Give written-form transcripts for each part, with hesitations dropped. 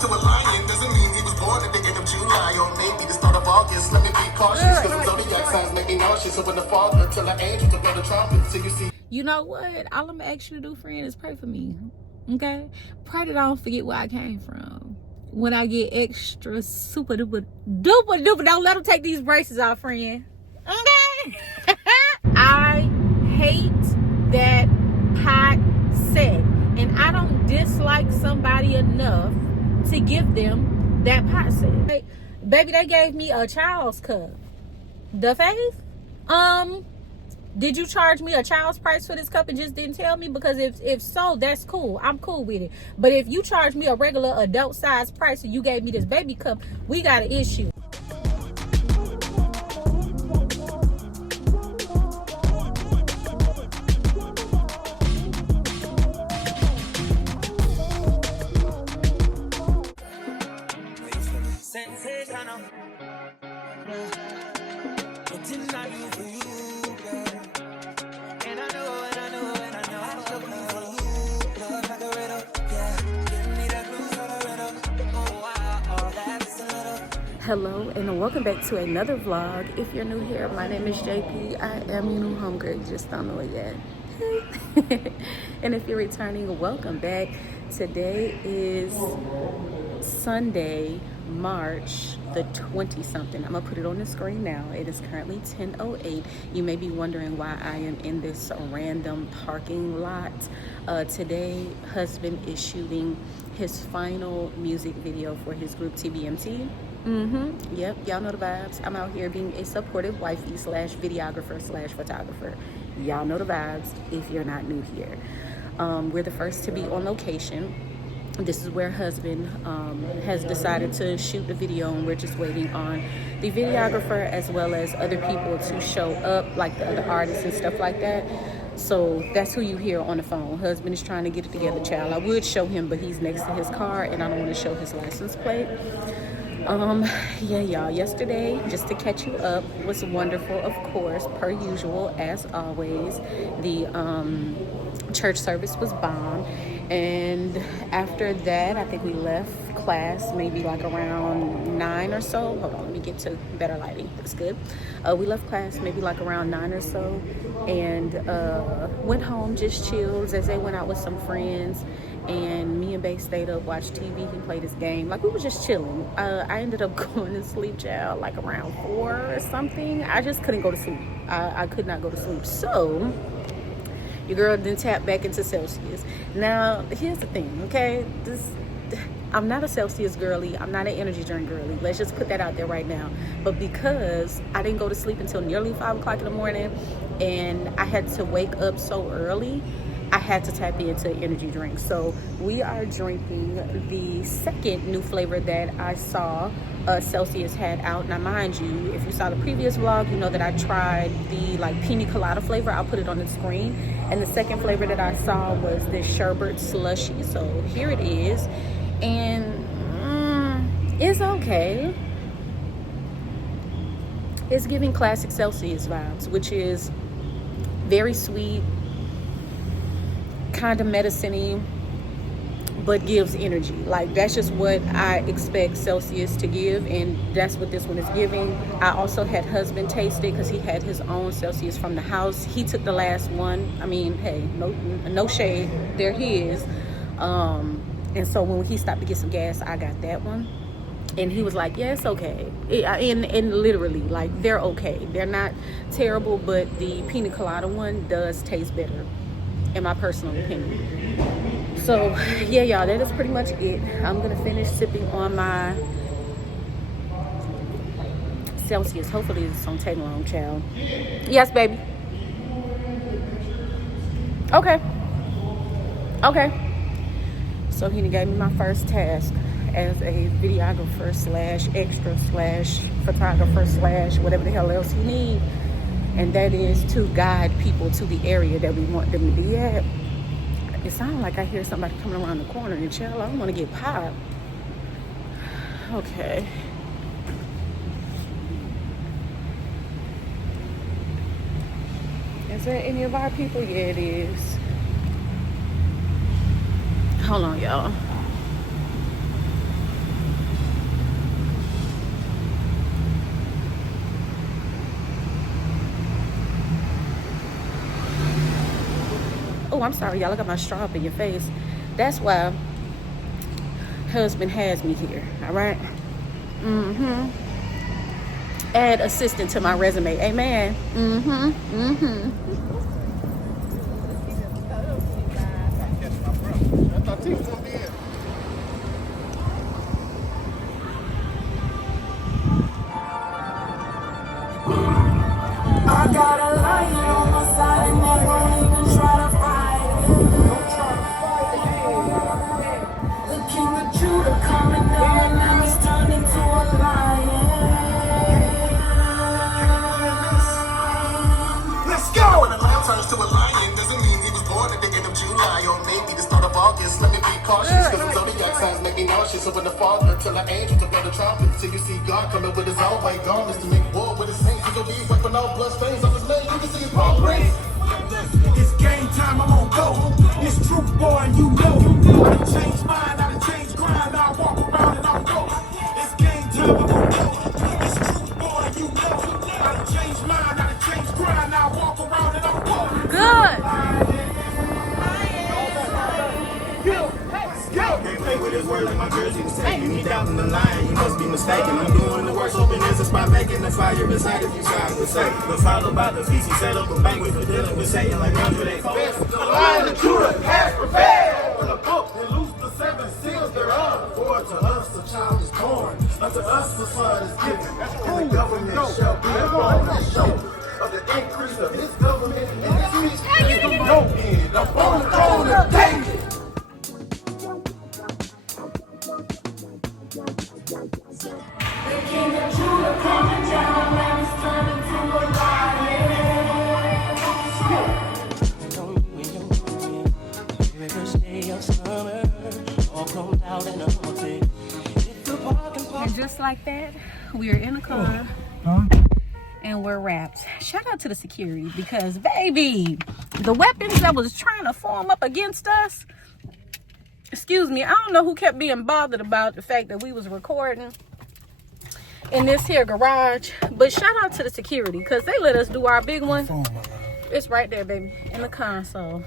to a lion doesn't mean he was born at the end of July or maybe the start of August. Let me be cautious because the zodiac signs make me nauseous. So when the father till the angel to blow the trumpet till you see. You know what? All I'm gonna ask you to do, friend, is pray for me. Okay? Pray that I don't forget where I came from. When I get extra super duper don't let them take these braces off, friend. Okay? I hate that pot set. And I don't dislike somebody enough to give them that pot set. Baby, they gave me a child's cup. The faith? Did you charge me a child's price for this cup and just didn't tell me? Because if so, that's cool. I'm cool with it. But if you charge me a regular adult size price and you gave me this baby cup, we got an issue. Hello and welcome back to another vlog. If you're new here, my name is JP. I am your new homegirl. You just don't know it yet. And if you're returning, welcome back. Today is Sunday, March the 20-something. I'm gonna put it on the screen now. It is currently 10:08. You may be wondering why I am in this random parking lot. Today, husband is shooting his final music video for his group TBMT. Yep, y'all know the vibes. I'm out here being a supportive wifey slash videographer slash photographer. Y'all know the vibes if you're not new here. We're the first to be on location. This is where husband has decided to shoot the video, and we're just waiting on the videographer as well as other people to show up, like the other artists and stuff like that. So that's who you hear on the phone. Husband is trying to get it together, child. I would show him, but he's next to his car and I don't want to show his license plate. Yeah, y'all, yesterday, just to catch you up, was wonderful, of course, per usual, as always. The church service was bomb, and after that, I think we left class maybe like around 9 or so. Hold on, let me get to better lighting. That's good. We left class maybe like around 9 or so, and went home, just chilled. As they went out with some friends, and me and Bae stayed up, watched TV. He played his game. Like, we were just chilling. I ended up going to sleep, child, like around 4 or something. I just couldn't go to sleep. I could not go to sleep. So your girl then tapped back into Celsius. Now, here's the thing, okay? I'm not a Celsius girly. I'm not an energy drink girly. Let's just put that out there right now. But because I didn't go to sleep until nearly 5 o'clock in the morning, and I had to wake up so early, I had to tap into energy drinks. So we are drinking the second new flavor that I saw Celsius had out. Now, mind you, if you saw the previous vlog, you know that I tried the like pina colada flavor. I'll put it on the screen. And the second flavor that I saw was this sherbet slushy. So here it is. And it's okay. It's giving classic Celsius vibes, which is very sweet, kind of medicine-y, but gives energy. Like, that's just what I expect Celsius to give, and that's what this one is giving. I also had husband taste it because he had his own Celsius from the house. He took the last one. I mean, hey, no shade, they're his. And so when he stopped to get some gas, I got that one. And he was like, yeah, it's okay. And literally, like, they're okay. They're not terrible, but the pina colada one does taste better, in my personal opinion. So, yeah, y'all, that is pretty much it. I'm going to finish sipping on my Celsius. Hopefully this don't take long, child. Yes, baby. Okay. So he gave me my first task as a videographer slash extra slash photographer slash whatever the hell else he needs. And that is to guide people to the area that we want them to be at. It sounds like I hear somebody coming around the corner, and chill, I don't want to get popped. Okay. Is that any of our people? Yeah, it is. Hold on, y'all. Oh, I'm sorry, y'all. I got my straw up in your face. That's why husband has me here. All right. Add assistant to my resume. Amen. I got a lion on my side and they won't even try to fight it. The king of Judah coming down, now he's turning to a lion. Let's go! When a lamb turns to a lion, doesn't mean he was born at the end of July or maybe the start of August. Let me be cautious, cause some zodiac signs make me nauseous. So when the father tell the angel to blow the trumpet, till you see God coming with his own white garments to make war with his saints. He gon' be wiping all blood stains off his name. You can see his ball print. It's game time, I'm on go. It's truth, boy, and you know. I done changed mine, I done changed grind. I walk around and I'm go. It's game time, I'm on go. It's truth, boy, and you know. I done changed mine, I done changed grind. I walk around and I'm go. Good. Can't play with his word like my jersey was taking me down in the line. You must be mistaken. I'm doing the worst, hoping there's a spot making the fire inside if you side with say. Let's all about the feast. He set up a banquet for dealing with Satan like Andre they call it. The Lion of Judah has prepared. Open the book and loose the 7 seals thereof. For to us a child is born, unto us the son is given, and the government shall be upon his shoulder. Of the increase of his government and his peace, there is no end. Upon the throne of David. The king of Judah coming down, now he's turning to a And just like that, we are in the car and we're wrapped. Shout out to the security because, baby, the weapons that was trying to form up against us, excuse me, I don't know who kept being bothered about the fact that we was recording in this here garage, but shout out to the security because they let us do our big one. It's right there, baby, in the console.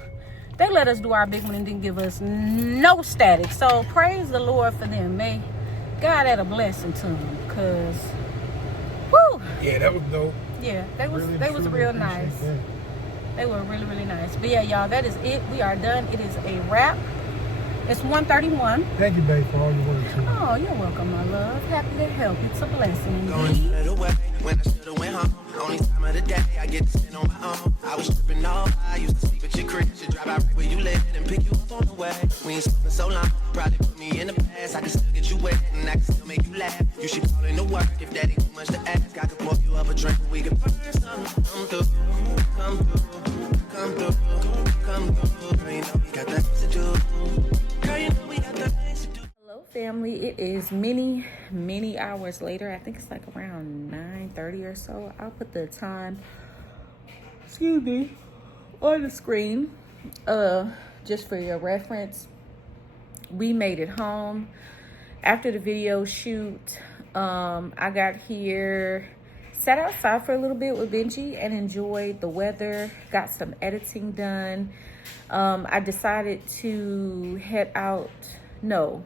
They let us do our big one and didn't give us no static. So praise the Lord for them. May God add a blessing to them, because whoo, yeah, that was dope. Yeah, they was Really, real nice. They were really, really nice. But yeah, y'all, that is it. We are done. It is a wrap. It's 1:31. Thank you, babe, for all your work too. Oh, you're welcome, my love. Happy to help. It's a blessing Going indeed. a little way when I should've went home. Only time of the day I get to spend on my own. I was tripping off. I used to sleep at your crib. Should drive out right where you live and pick you up on the way. We ain't spoken so long. Probably put me in the past. I can still get you wet and I can still make you laugh. You should call in to work if that ain't too much to ask. I could pour you up a drink and we could burn something. Come through, come through, come through, come through. Girl, you know we got things to do. Girl, you know we got things to do. Hello, family. It is many hours later. I think it's like around 9:30 or so. I'll put the time, excuse me, on the screen, just for your reference. We made it home after the video shoot. I got here, sat outside for a little bit with Benji and enjoyed the weather, got some editing done. I decided to head out. No,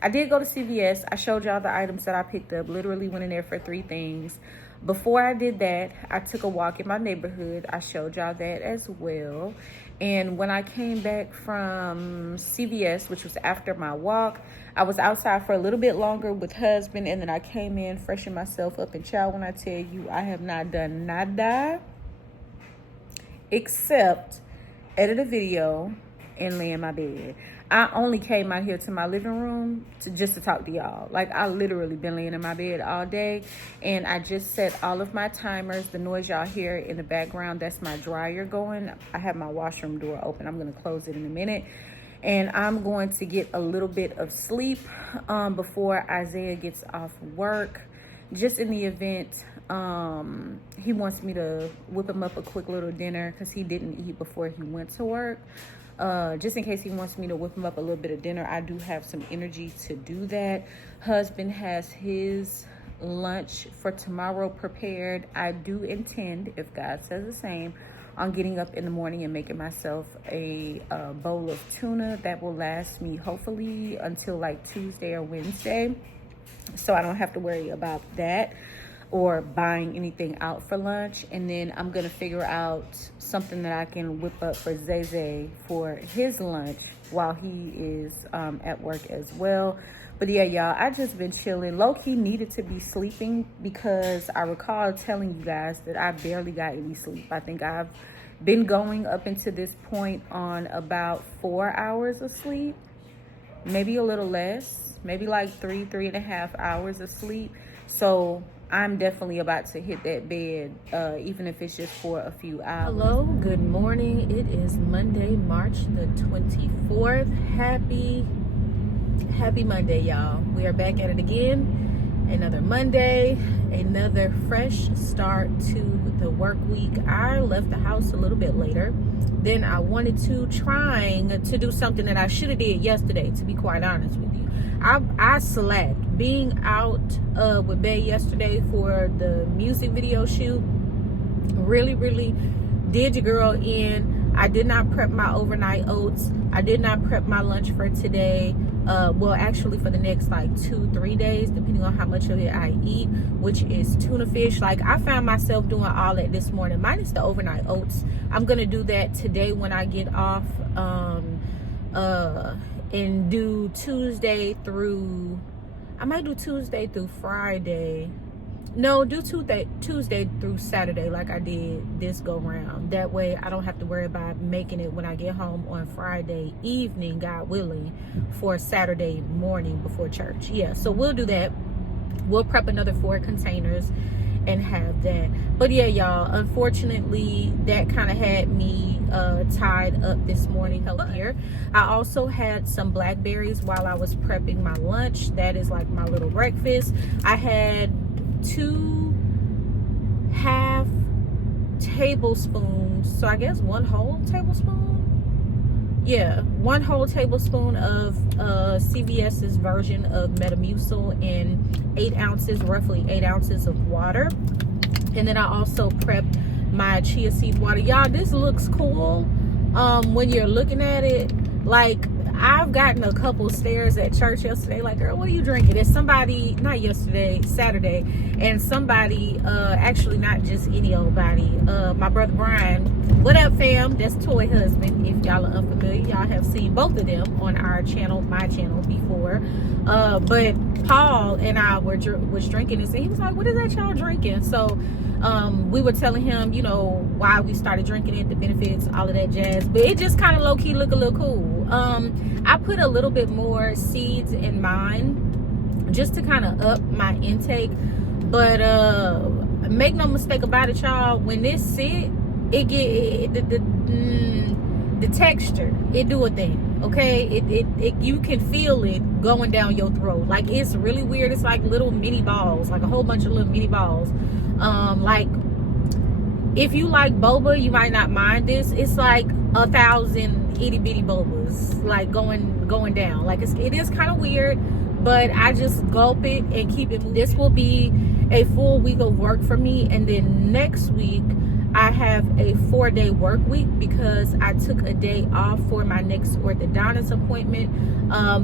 I did go to CVS. I showed y'all the items that I picked up. Literally went in there for 3 things. Before I did that, I took a walk in my neighborhood. I showed y'all that as well. And when I came back from CVS, which was after my walk, I was outside for a little bit longer with husband, and then I came in, freshened myself up, and child, when I tell you, I have not done nada except edit a video and lay in my bed. I only came out here to my living room just to talk to y'all. Like, I literally been laying in my bed all day, and I just set all of my timers. The noise y'all hear in the background, that's my dryer going. I have my washroom door open. I'm going to close it in a minute, and I'm going to get a little bit of sleep before Isaiah gets off work, just in the event he wants me to whip him up a quick little dinner because he didn't eat before he went to work. Just in case he wants me to whip him up a little bit of dinner, I do have some energy to do that. Husband has his lunch for tomorrow prepared. I do intend, if God says the same, on getting up in the morning and making myself a bowl of tuna that will last me hopefully until like Tuesday or Wednesday, so I don't have to worry about that or buying anything out for lunch. And then I'm gonna figure out something that I can whip up for Zay for his lunch while he is at work as well. But yeah, y'all, I just been chilling. Low-key needed to be sleeping because I recall telling you guys that I barely got any sleep. I think I've been going up into this point on about 4 hours of sleep, maybe a little less, maybe like 3.5 hours of sleep. So I'm definitely about to hit that bed, even if it's just for a few hours. Hello, good morning. It is Monday, March the 24th. Happy Monday, y'all. We are back at it again. Another Monday, another fresh start to the work week. I left the house a little bit later than I wanted to, trying to do something that I should have did yesterday, to be quite honest with you. I slacked. Being out with Bay yesterday for the music video shoot really did your girl in. I did not prep my overnight oats. I did not prep my lunch for today. Well, actually for the next like 2-3 days, depending on how much of it I eat, which is tuna fish. Like, I found myself doing all that this morning, minus the overnight oats. I'm gonna do that today when I get off, and do Tuesday through, I might do Tuesday through Friday. No, do Tuesday through Saturday like I did this go round. That way I don't have to worry about making it when I get home on Friday evening, God willing, for Saturday morning before church. Yeah, so we'll do that. We'll prep another 4 containers and have that. But yeah, y'all, unfortunately that kind of had me tied up this morning here. I also had some blackberries while I was prepping my lunch. That is like my little breakfast. I had 2.5 tablespoons, so I guess 1 whole tablespoon. Yeah, 1 whole tablespoon of CVS's version of Metamucil and 8 ounces, roughly 8 ounces of water. And then I also prepped my chia seed water. Y'all, this looks cool when you're looking at it. Like, I've gotten a couple stares at church yesterday, like, girl, what are you drinking? There's somebody, not yesterday, Saturday, and somebody, actually not just any old body, my brother Brian, what up fam, that's Toy husband. If y'all are unfamiliar, y'all have seen both of them on our channel, my channel before, but Paul and I was drinking this, and he was like, what is that y'all drinking? So we were telling him, you know, why we started drinking it, the benefits, all of that jazz, but it just kind of low-key look a little cool. I put a little bit more seeds in mine just to kind of up my intake, but make no mistake about it, y'all, when this sit, it get the texture, it do a thing. Okay, it you can feel it going down your throat. Like, it's really weird. It's like little mini balls, like a whole bunch of little mini balls. Like, if you like boba, you might not mind this. It's like 1,000 itty bitty bobas, like going down. Like, it is kind of weird, but I just gulp it and keep it moving. This will be a full week of work for me, and then next week I have a 4-day work week because I took a day off for my next orthodontist appointment.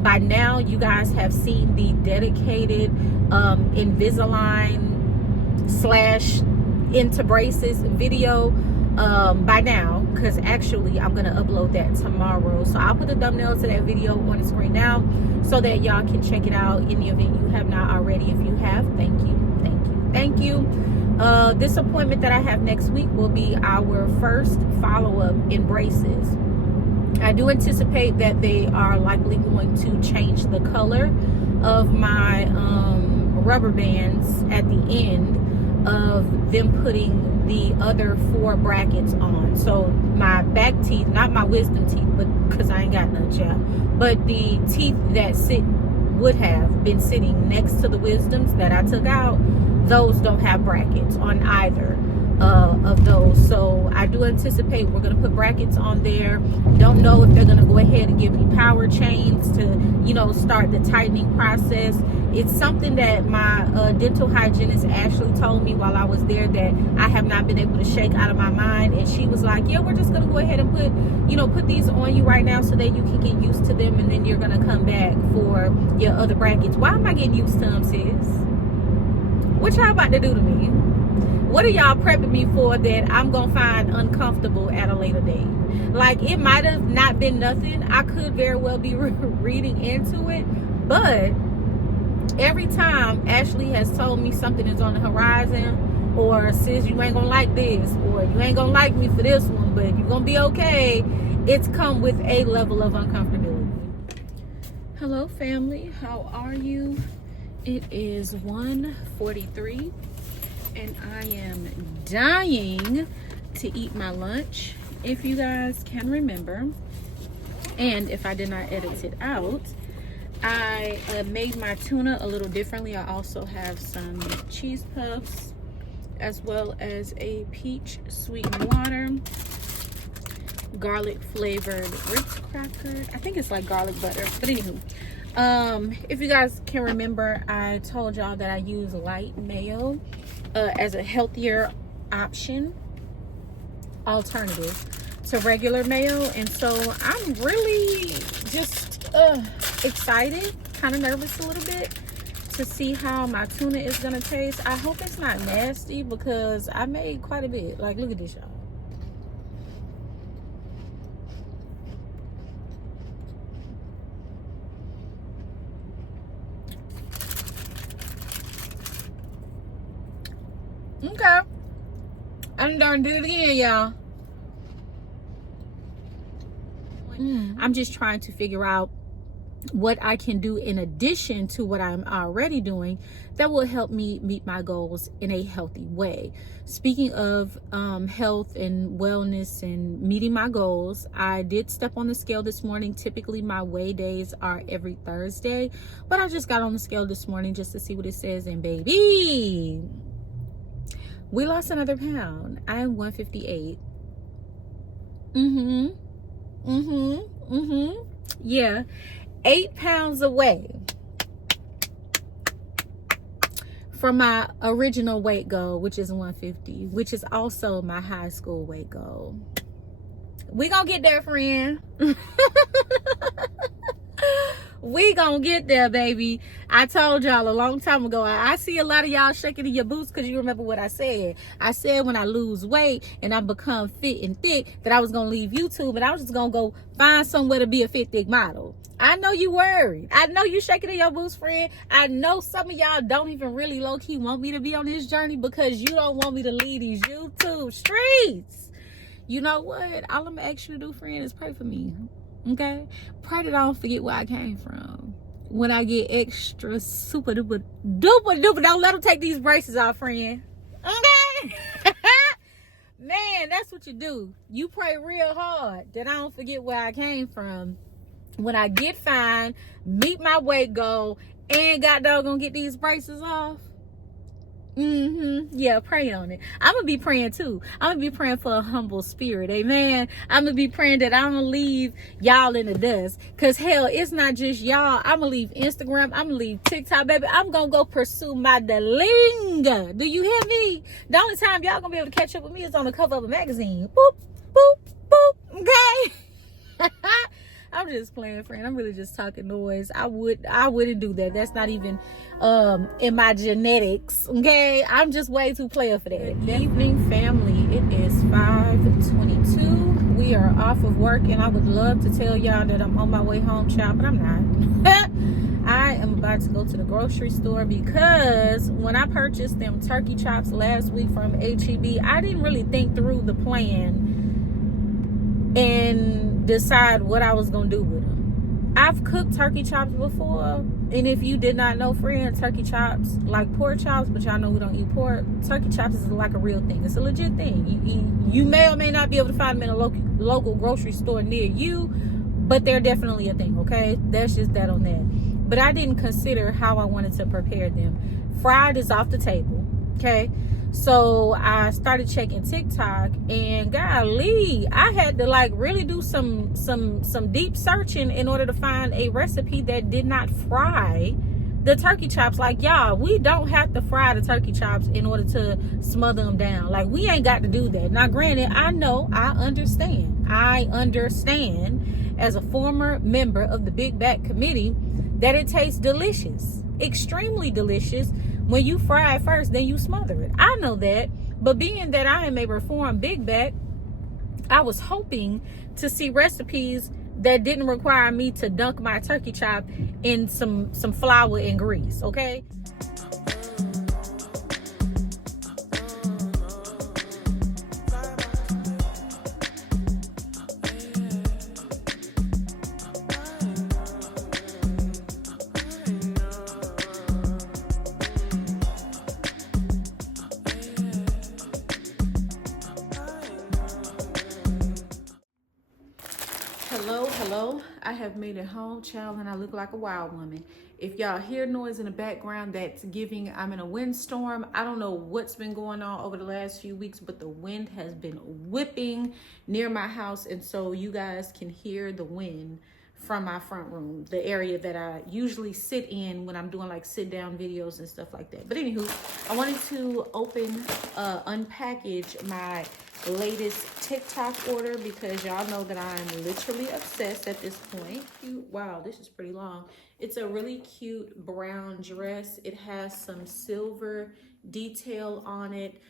By now, you guys have seen the dedicated Invisalign / into braces video by now, because actually I'm gonna upload that tomorrow. So I'll put the thumbnail to that video on the screen now so that y'all can check it out in the event you have not already. If you have, thank you. This appointment that I have next week will be our first follow-up in braces. I do anticipate that they are likely going to change the color of my rubber bands at the end of them putting the other 4 brackets on. So my back teeth, not my wisdom teeth, but because I ain't got none, child, but the teeth that would have been sitting next to the wisdoms that I took out, those don't have brackets on either. of those. So I do anticipate we're going to put brackets on there. Don't know if they're going to go ahead and give me power chains to, you know, start the tightening process. It's something that my dental hygienist Ashley told me while I was there that I have not been able to shake out of my mind. And she was like, yeah, we're just going to go ahead and put these on you right now so that you can get used to them, and then you're going to come back for your other brackets. Why am I getting used to them, sis? What y'all about to do to me? What are y'all prepping me for that I'm going to find uncomfortable at a later date? Like, it might have not been nothing. I could very well be reading into it. But every time Ashley has told me something is on the horizon, or sis, you ain't going to like this, or you ain't going to like me for this one, but you're going to be okay, it's come with a level of uncomfortability. Hello, family. How are you? It is 1:43. And I am dying to eat my lunch, if you guys can remember. And if I did not edit it out, I made my tuna a little differently. I also have some cheese puffs, as well as a peach sweetened water, garlic flavored Ritz cracker. I think it's like garlic butter, but anywho. If you guys can remember, I told y'all that I use light mayo as a healthier alternative to regular mayo. And so I'm really just excited, kind of nervous a little bit to see how my tuna is gonna taste. I hope it's not nasty because I made quite a bit. Like, look at this, y'all. Okay, I done did it again, y'all. I'm just trying to figure out what I can do in addition to what I'm already doing that will help me meet my goals in a healthy way. Speaking of health and wellness and meeting my goals, I did step on the scale this morning. Typically my weigh days are every Thursday, but I just got on the scale this morning just to see what it says, and baby, we lost another pound. I am 158. Yeah, 8 pounds away from my original weight goal, which is 150, which is also my high school weight goal. We gonna get there, friend. We gonna get there, baby. I told y'all a long time ago, I see a lot of y'all shaking in your boots because you remember what I said. I said when I lose weight and I become fit and thick that I was gonna leave YouTube and I was just gonna go find somewhere to be a fit, thick model. I know you worried. I know you shaking in your boots, friend. I know some of y'all don't even really low-key want me to be on this journey because you don't want me to leave these YouTube streets. You know what? All I'm gonna ask you to do, friend, is pray for me. Okay, pray that I don't forget where I came from when I get extra super duper duper. Don't let them take these braces off, friend. Okay. Man, that's what you do. You pray real hard that I don't forget where I came from when I get fine, meet my weight goal, and god dog gonna get these braces off. Yeah, pray on it. I'm gonna be praying too. I'm gonna be praying for a humble spirit. Amen. I'm gonna be praying that I don't leave y'all in the dust, because hell, it's not just y'all. I'm gonna leave Instagram. I'm gonna leave TikTok, baby. I'm gonna go pursue my deling. Do you hear me? The only time y'all gonna be able to catch up with me is on the cover of a magazine. Boop, boop, boop. Okay. I'm just playing, friend. I'm really just talking noise. I wouldn't do that. That's not even in my genetics. Okay, I'm just way too player for that. Good evening, family. It is 5:22. We are off of work, and I would love to tell y'all that I'm on my way home, child, but I'm not. I am about to go to the grocery store because when I purchased them turkey chops last week from HEB, I didn't really think through the plan and decide what I was gonna do with them. I've cooked turkey chops before, and if you did not know, friend, turkey chops like pork chops, but y'all know we don't eat pork. Turkey chops is like a real thing. It's a legit thing. You may or may not be able to find them in a local grocery store near you, but they're definitely a thing. Okay, that's just that on that. But I didn't consider how I wanted to prepare them. Fried is off the table. Okay, So I started checking TikTok, and golly, I had to like really do some deep searching in order to find a recipe that did not fry the turkey chops. Like, y'all, we don't have to fry the turkey chops in order to smother them down. Like, we ain't got to do that. Now, granted, I know, I understand as a former member of the Big Back Committee that it tastes delicious, extremely delicious, when you fry it first, then you smother it. I know that, but being that I am a reformed Big Back, I was hoping to see recipes that didn't require me to dunk my turkey chop in some flour and grease, okay? Hello, I have made it home, child, and I look like a wild woman. If y'all hear noise in the background, that's giving I'm in a windstorm. I don't know what's been going on over the last few weeks, but the wind has been whipping near my house, and so you guys can hear the wind from my front room, the area that I usually sit in when I'm doing like sit down videos and stuff like that. But anywho, I wanted to unpackage my latest TikTok order because y'all know that I'm literally obsessed at this point. Wow, this is pretty long. It's a really cute brown dress. It has some silver detail on it.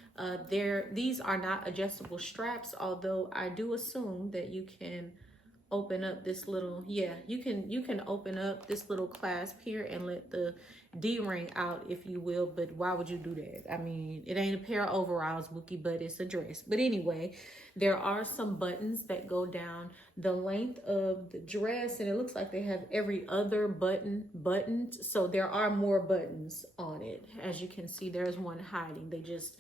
These are not adjustable straps, although I do assume that you can open up this little, you can open up this little clasp here and let the D-ring out, if you will. But why would you do that? I mean, it ain't a pair of overalls, Bookie, but it's a dress. But anyway, there are some buttons that go down the length of the dress, and it looks like they have every other buttoned. So there are more buttons on it. As you can see, there's one hiding. They just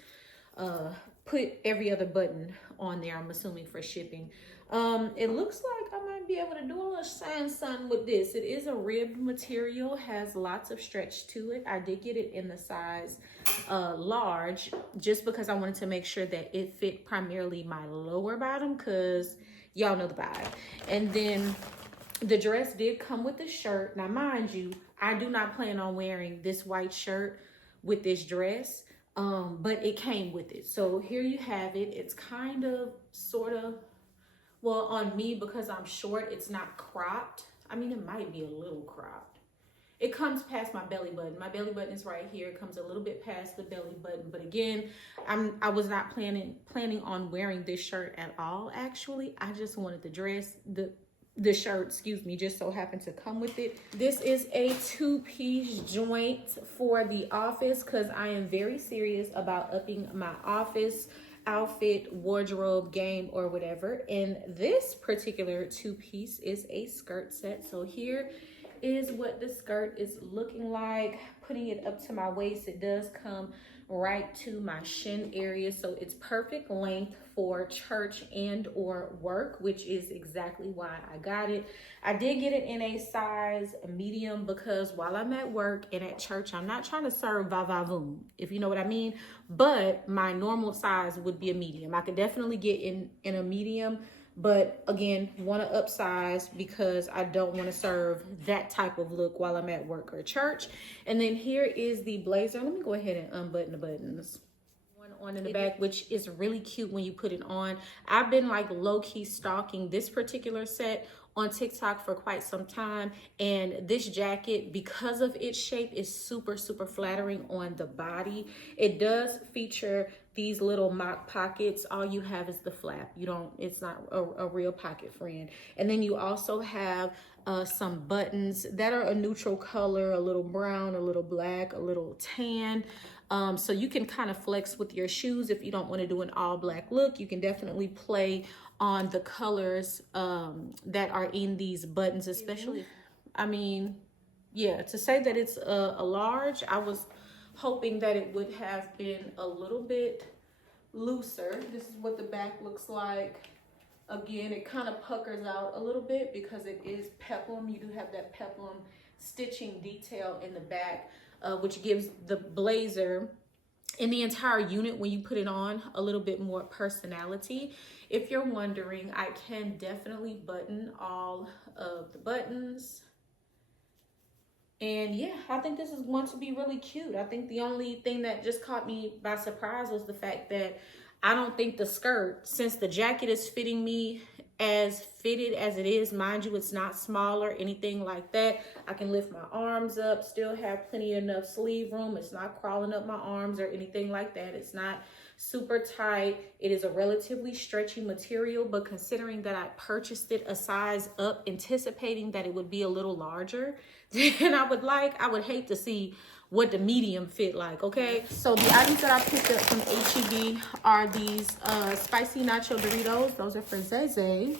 put every other button on there, I'm assuming for shipping. It looks like I might be able to do a little sun with this. It is a ribbed material, has lots of stretch to it. I did get it in the size large, just because I wanted to make sure that it fit primarily my lower bottom, because y'all know the vibe. And then the dress did come with the shirt. Now, mind you, I do not plan on wearing this white shirt with this dress, but it came with it. So here you have it. It's kind of, sort of, well, on me, because I'm short, it's not cropped. I mean, it might be a little cropped. It comes past my belly button. My belly button is right here. It comes a little bit past the belly button. But again, I was not planning on wearing this shirt at all, actually. I just wanted the dress, the shirt, excuse me, just so happened to come with it. This is a two-piece joint for the office, because I am very serious about upping my office outfit, wardrobe game, or whatever. And this particular two-piece is a skirt set. So here is what the skirt is looking like. Putting it up to my waist, it does come right to my shin area, so it's perfect length for church and or work, which is exactly why I got it. I did get it in a size medium because while I'm at work and at church, I'm not trying to serve va-va-voom, if you know what I mean, but my normal size would be a medium. I could definitely get in a medium, but again, want to upsize because I don't want to serve that type of look while I'm at work or church. And then here is the blazer. Let me go ahead and unbutton the buttons. One on in the back, which is really cute when you put it on. I've been like low-key stalking this particular set on TikTok for quite some time, and this jacket, because of its shape, is super flattering on the body. It does feature these little mock pockets. All you have is the flap. It's not a real pocket friend. And then you also have some buttons that are a neutral color, a little brown, a little black, a little tan. So you can kind of flex with your shoes. If you don't want to do an all black look, you can definitely play on the colors that are in these buttons, especially. I mean, yeah, to say that it's a large, I was hoping that it would have been a little bit looser. This is what the back looks like. Again, it kind of puckers out a little bit because it is peplum. You do have that peplum stitching detail in the back, which gives the blazer in the entire unit when you put it on a little bit more personality. If you're wondering, I can definitely button all of the buttons. And yeah, I think this is going to be really cute. I think the only thing that just caught me by surprise was the fact that I don't think the skirt, since the jacket is fitting me as fitted as it is, mind you, it's not small or anything like that. I can lift my arms up, still have plenty enough sleeve room. It's not crawling up my arms or anything like that. It's not super tight. It is a relatively stretchy material, but considering that I purchased it a size up, anticipating that it would be a little larger than I would hate to see what the medium fit like, okay? So the items that I picked up from H-E-B are these spicy nacho Doritos. Those are for Zeze.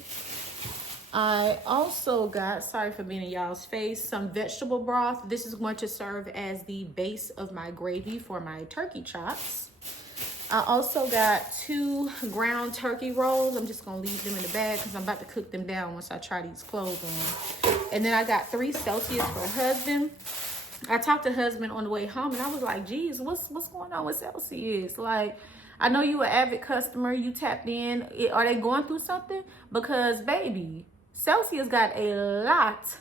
I also got, sorry for being in y'all's face, some vegetable broth. This is going to serve as the base of my gravy for my turkey chops. I also got 2 ground turkey rolls. I'm just gonna leave them in the bag because I'm about to cook them down once I try these clothes on. And then I got 3 Celsius for husband. I talked to husband on the way home and I was like, geez, what's going on with Celsius? Like, I know you an avid customer, you tapped in. Are they going through something? Because baby, Celsius got a lot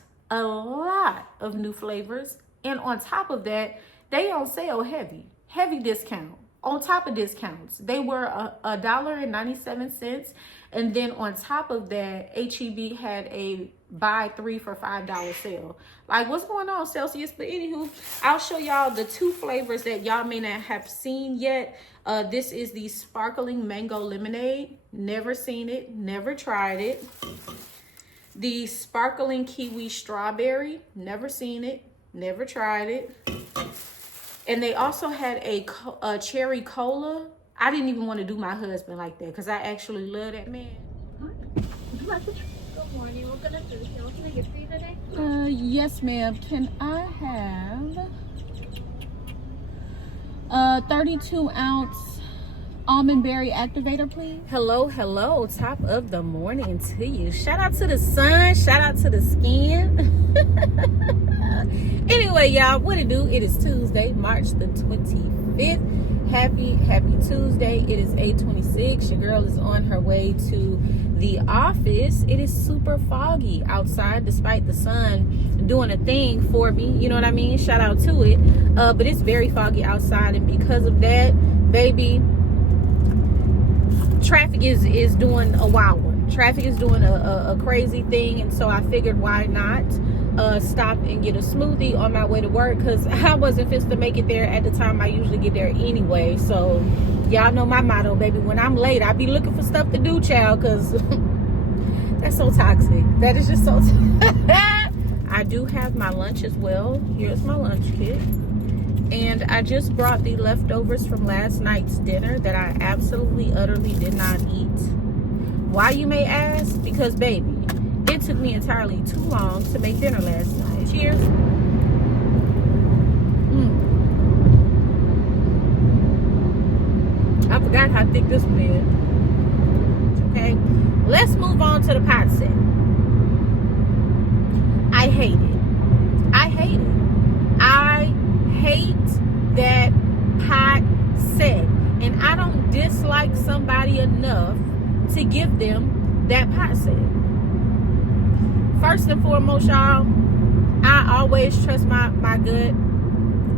of new flavors. And on top of that, they on sale heavy discount. On top of discounts, they were $1.97, and then on top of that, H-E-B had a buy 3 for $5 sale. Like, what's going on, Celsius? But anywho, I'll show y'all the 2 flavors that y'all may not have seen yet. This is the sparkling mango lemonade. Never seen it, never tried it. The sparkling kiwi strawberry. Never seen it, never tried it. And they also had a cherry cola. I didn't even want to do my husband like that because I actually love that man. Good morning. What can I do? What can I get for you today? Yes, ma'am. Can I have 32-ounce almond berry activator, please? Hello. Top of the morning to you. Shout out to the sun. Shout out to the skin. Anyway, y'all, what it do? It is Tuesday, March the 25th. Happy Tuesday. It is 8:26. Your girl is on her way to the office. It is super foggy outside despite the sun doing a thing for me. You know what I mean? Shout out to it. But it's very foggy outside, and because of that, baby, traffic is doing a wild one. Traffic is doing a crazy thing, and so I figured why not stop and get a smoothie on my way to work, because I wasn't fit to make it there at the time I usually get there anyway. So y'all know my motto, baby. When I'm late, I be looking for stuff to do, child, because that's so toxic. That is just so I do have my lunch as well. Here's my lunch kit. And I just brought the leftovers from last night's dinner that I absolutely, utterly did not eat. Why, you may ask? Because, baby, it took me entirely too long to make dinner last night. Cheers. I forgot how thick this one is. Okay, let's move on to the pot set. I hate it. I hate that pot set. And I don't dislike somebody enough to give them that pot set. First and foremost, y'all, I always trust my gut.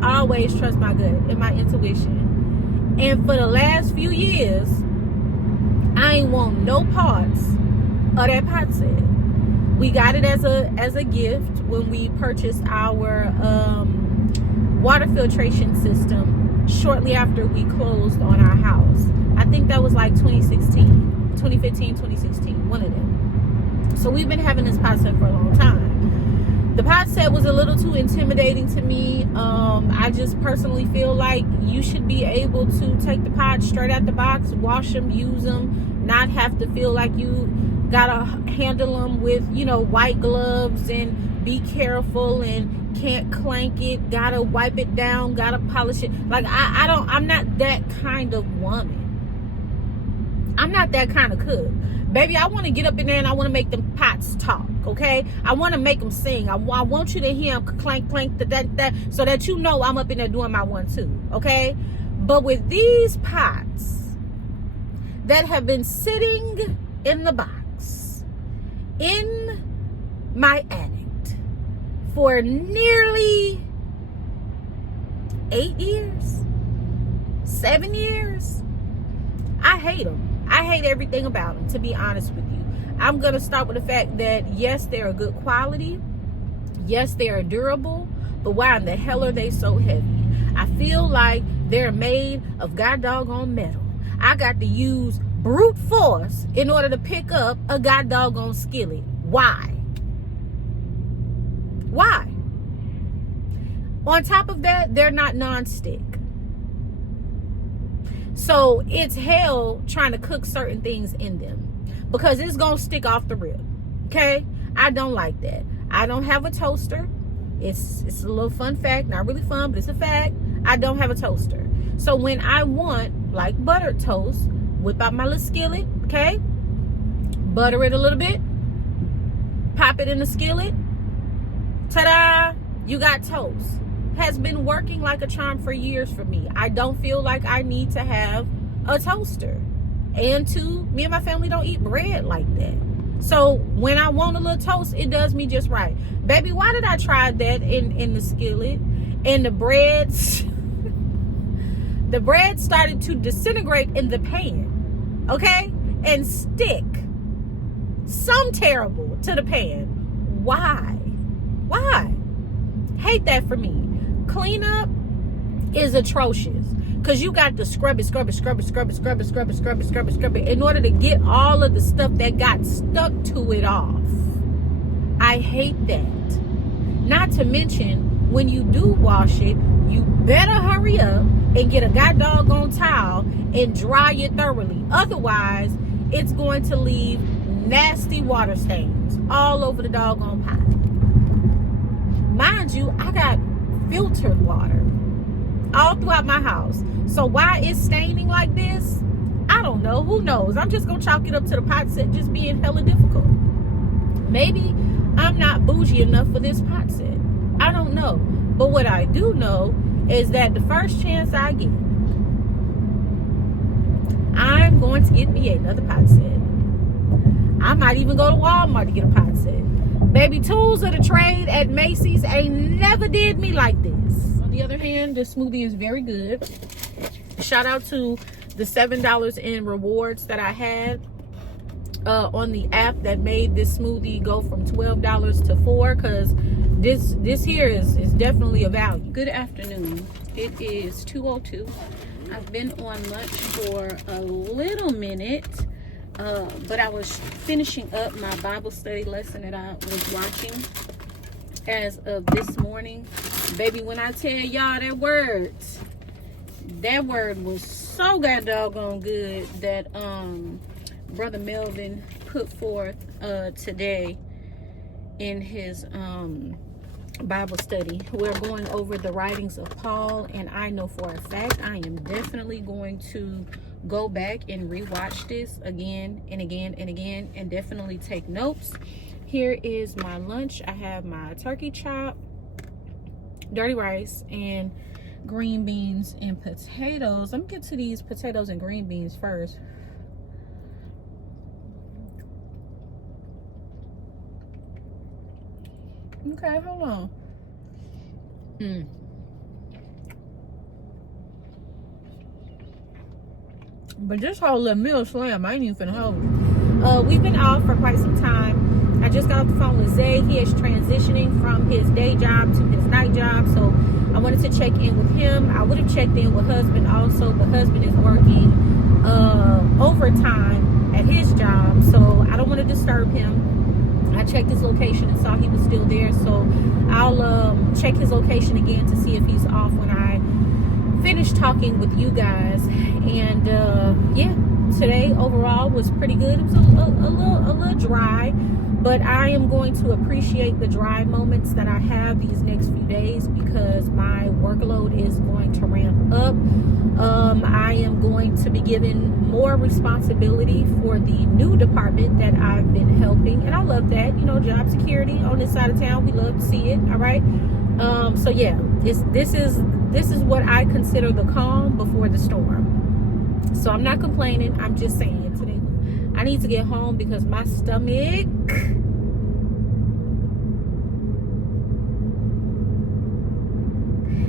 I always trust my gut and my intuition. And for the last few years, I ain't want no parts of that pot set. We got it as a gift when we purchased our water filtration system shortly after we closed on our house. I think that was like 2015, 2016, one of them. So we've been having this pot set for a long time. The pot set was a little too intimidating to me. I just personally feel like you should be able to take the pots straight out the box, wash them, use them, not have to feel like you gotta handle them with, white gloves and be careful and can't clank it, gotta wipe it down, gotta polish it. Like, I'm not that kind of woman. I'm not that kind of cook. Baby, I want to get up in there and I want to make them pots talk, okay? I want to make them sing. I want you to hear them clank, clank, that, so that I'm up in there doing my one too, okay? But with these pots that have been sitting in the box in my attic for nearly 8 years, 7 years, I hate them. I hate everything about them, to be honest with you. I'm going to start with the fact that, yes, they are good quality. Yes, they are durable. But why in the hell are they so heavy? I feel like they're made of god doggone metal. I got to use brute force in order to pick up a god doggone skillet. Why? Why? On top of that, they're not non-stick. So it's hell trying to cook certain things in them because it's going to stick off the rip. Okay? I don't like that. I don't have a toaster. It's a little fun fact. Not really fun, but it's a fact. I don't have a toaster. So when I want like buttered toast, whip out my little skillet, okay? Butter it a little bit. Pop it in the skillet. Ta-da! You got toast. Has been working like a charm for years for me. I don't feel like I need to have a toaster. And two, me and my family don't eat bread like that. So when I want a little toast, it does me just right. Baby, why did I try that in the skillet? And the bread started to disintegrate in the pan. Okay? And stick. Some terrible to the pan. Why? Why? Hate that for me. Cleanup is atrocious because you got to scrub it in order to get all of the stuff that got stuck to it off. I hate that. Not to mention, when you do wash it, you better hurry up and get a god doggone towel and dry it thoroughly. Otherwise, it's going to leave nasty water stains all over the doggone pot. Mind you, I got filtered water all throughout my house. So why it's staining like this, I don't know. Who knows? I'm just gonna chalk it up to the pot set just being hella difficult. Maybe I'm not bougie enough for this pot set. I don't know. But what I do know is that the first chance I get, I'm going to get me another pot set. I might even go to Walmart to get a pot set. Baby, tools of the trade at Macy's ain't never did me like this. On the other hand, this smoothie is very good. Shout out to the $7 in rewards that I had on the app that made this smoothie go from $12 to $4, because this here is definitely a value. Good afternoon. It is 2:02. I've been on lunch for a little minute. But I was finishing up my Bible study lesson that I was watching as of this morning. Baby, when I tell y'all that word was so god doggone good that Brother Melvin put forth today in his Bible study. We're going over the writings of Paul, and I know for a fact I am definitely going to go back and rewatch this again and again and again and definitely take notes. Here is my lunch. I have my turkey chop, dirty rice, and green beans and potatoes. Let me get to these potatoes and green beans first. Okay, hold on. But this whole little meal slam, I ain't even finna hold it. We've been off for quite some time. I just got off the phone with Zay. He is transitioning from his day job to his night job. So I wanted to check in with him. I would have checked in with husband also, but husband is working overtime at his job. So I don't want to disturb him. I checked his location and saw he was still there. So I'll check his location again to see if he's off when I finish talking with you guys. And yeah, today overall was pretty good. It was a little dry, but I am going to appreciate the dry moments that I have these next few days because my workload is going to ramp up. I am going to be given more responsibility for the new department that I've been helping, and I love that. You know, job security on this side of town, we love to see it. All right. So yeah, this is this is what I consider the calm before the storm. So I'm not complaining. I'm just saying today I need to get home because my stomach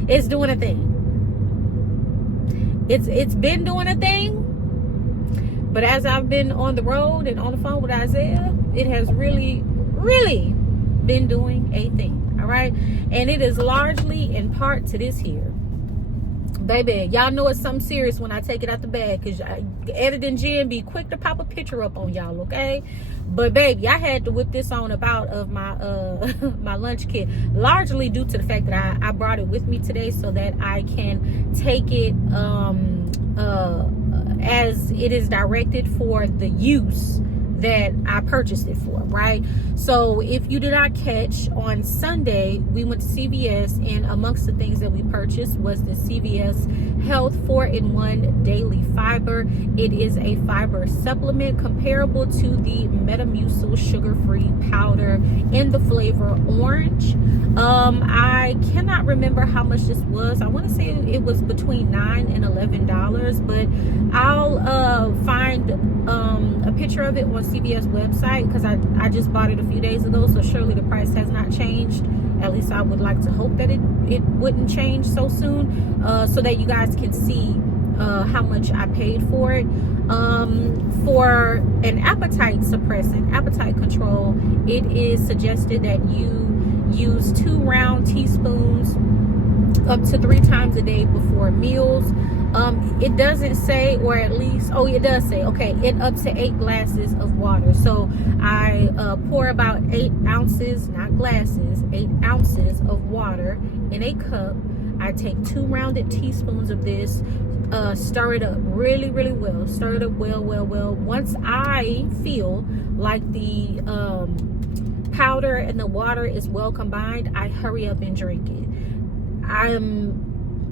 is doing a thing. It's been doing a thing, but as I've been on the road and on the phone with Isaiah, it has really been doing a thing. All right, and it is largely in part to this here. Baby, y'all know it's something serious when I take it out the bag, because editing Jen be quick to pop a picture up on y'all, okay? But baby, I had to whip this on up out of my my lunch kit, largely due to the fact that I brought it with me today so that I can take it as it is directed for the use that I purchased it for, right? So if you did not catch, on Sunday we went to CVS, and amongst the things that we purchased was the CVS Health 4-in-1 Daily Fiber. It is a fiber supplement comparable to the Metamucil sugar-free powder in the flavor orange. I cannot remember how much this was. I want to say it was between $9 and $11, but I'll find a picture of it on CVS website, because I just bought it a few days ago, so surely the price has not changed. At least I would like to hope that it wouldn't change so soon, so that you guys can see how much I paid for it. For an appetite suppressant, appetite control, it is suggested that you use 2 round teaspoons up to 3 times a day before meals. It doesn't say, or at least, oh, it does say, okay, it up to 8 glasses of water. So I pour about 8 ounces, not glasses, 8 ounces of water in a cup. I take 2 rounded teaspoons of this, stir it up really well, stir it up well. Once I feel like the powder and the water is well combined, I hurry up and drink it. I'm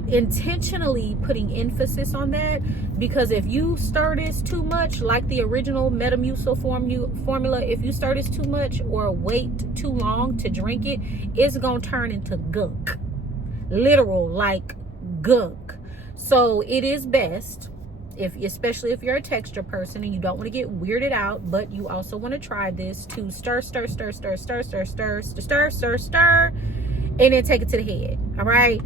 intentionally putting emphasis on that, because if you stir this too much, like the original Metamucil formula, if you stir this too much or wait too long to drink it, it's gonna turn into gunk, literal like gunk. So it is best, especially if you're a texture person and you don't want to get weirded out, but you also want to try this, to stir, and then take it to the head. All right,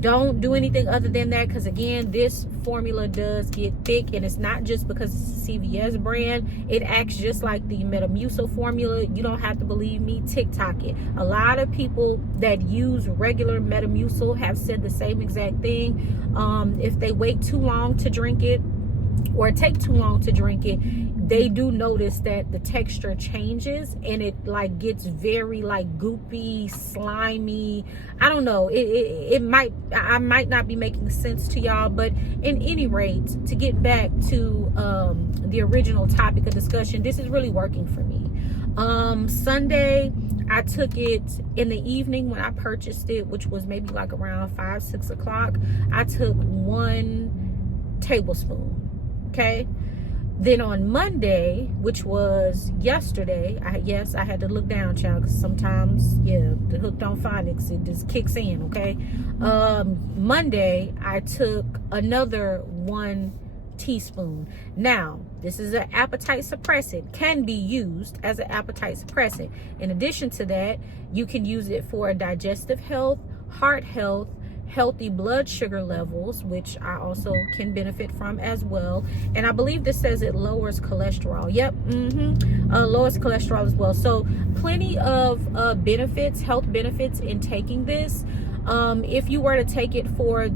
don't do anything other than that, because again, this formula does get thick, and it's not just because it's a CVS brand. It acts just like the Metamucil formula. You don't have to believe me, TikTok it. A lot of people that use regular Metamucil have said the same exact thing. If they wait too long to drink it, or take too long to drink it, they do notice that the texture changes, and it like gets very like goopy, slimy. I don't know, I might not be making sense to y'all, but in any rate, to get back to the original topic of discussion, this is really working for me. Sunday I took it in the evening when I purchased it, which was maybe like around 5-6 o'clock. I took 1 tablespoon. Okay, then on Monday, which was yesterday, I had to look down, child, because sometimes, yeah, the hook don't find it, it just kicks in. Okay, Monday I took another 1 teaspoon. Now, this is an appetite suppressant, can be used as an appetite suppressant. In addition to that, you can use it for digestive health, heart health, healthy blood sugar levels, which I also can benefit from as well. And I believe this says it lowers cholesterol. Yep, lowers cholesterol as well. So plenty of benefits, health benefits in taking this. If you were to take it for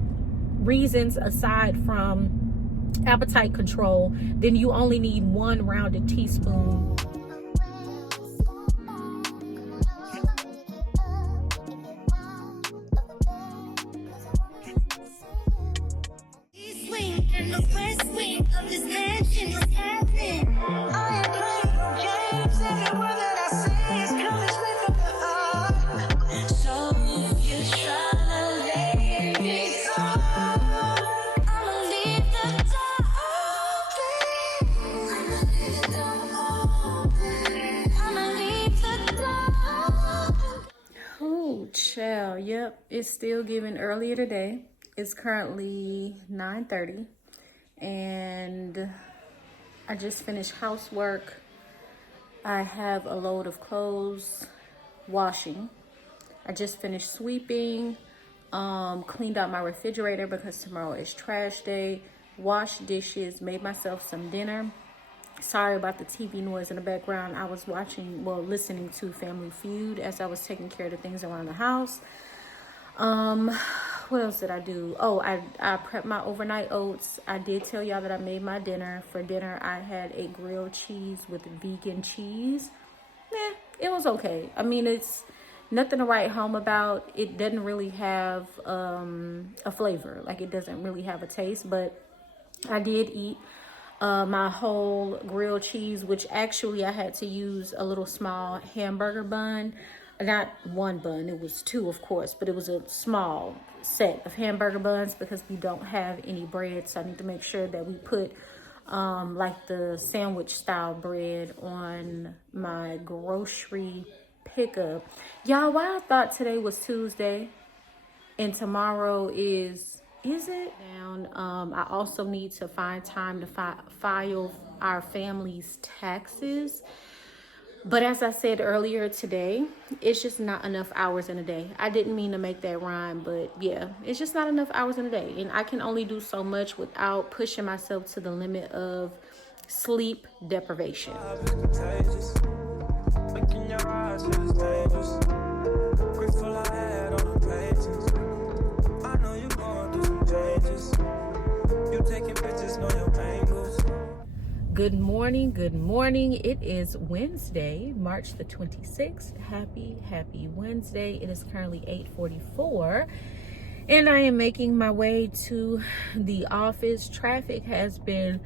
reasons aside from appetite control, then you only need 1 rounded teaspoon. Child, yep, it's still giving earlier today. It's currently 9:30 and I just finished housework. I have a load of clothes washing. I just finished sweeping, cleaned out my refrigerator because tomorrow is trash day, washed dishes, made myself some dinner. Sorry about the TV noise in the background. I was listening to Family Feud as I was taking care of the things around the house. What else did I do? Oh, I prepped my overnight oats. I did tell y'all that I made my dinner. For dinner, I had a grilled cheese with vegan cheese. It was okay. I mean, it's nothing to write home about. It doesn't really have a flavor. Like, it doesn't really have a taste, but I did eat my whole grilled cheese, which actually I had to use a little small hamburger bun. Not one bun, it was two, of course, but it was a small set of hamburger buns because we don't have any bread. So I need to make sure that we put like the sandwich style bread on my grocery pickup. Y'all, why I thought today was Tuesday and tomorrow is it? I also need to find time to file our family's taxes. But as I said earlier today, it's just not enough hours in a day. I didn't mean to make that rhyme, but yeah, it's just not enough hours in a day. And I can only do so much without pushing myself to the limit of sleep deprivation. Good morning. It is Wednesday, March the 26th. Happy Wednesday. It is currently 8:44 and I am making my way to the office. Traffic has been,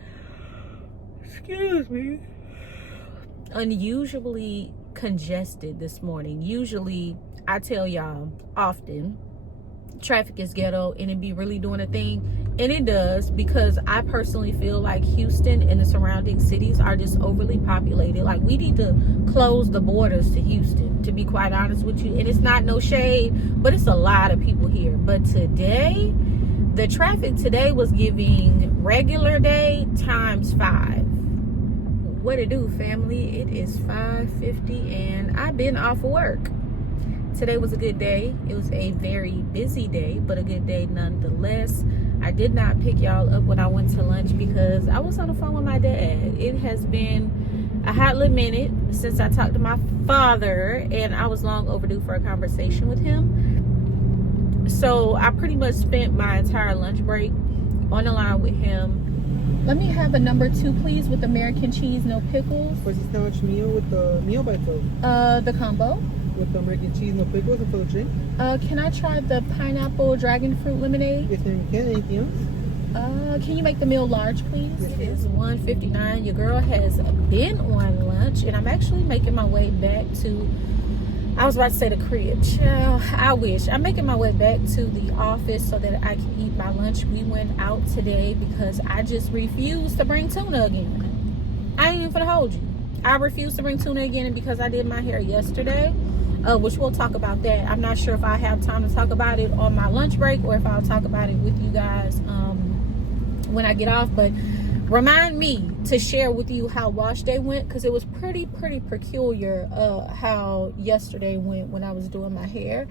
unusually congested this morning. Usually, I tell y'all often, traffic is ghetto and it be really doing a thing. And it does, because I personally feel like Houston and the surrounding cities are just overly populated. Like, we need to close the borders to Houston, to be quite honest with you. And it's not no shade, but it's a lot of people here. But today, the traffic today was giving regular day times 5. What it do, family? It is 5:50 and I've been off of work. Today was a good day. It was a very busy day, but a good day nonetheless. I did not pick y'all up when I went to lunch because I was on the phone with my dad. It has been a hot little minute since I talked to my father, and I was long overdue for a conversation with him. So I pretty much spent my entire lunch break on the line with him. Let me have a number 2, please, with American cheese, no pickles. Pues esta noche meal with the meal by phone. The combo. With the American cheese, no pickles, and for the drink? Can I try the pineapple dragon fruit lemonade? Yes, ma'am, you can. Anything else? Can you make the meal large, please? Yes, it is 1:59. Your girl has been on lunch, and I'm actually making my way back to, I was about to say the crib. Child, I wish. I'm making my way back to the office so that I can eat my lunch. We went out today because I just refused to bring tuna again. I ain't even finna hold you. I refused to bring tuna again, and because I did my hair yesterday, which we'll talk about that. I'm not sure if I have time to talk about it on my lunch break or if I'll talk about it with you guys when I get off. But remind me to share with you how wash day went, because it was pretty peculiar how yesterday went when I was doing my hair.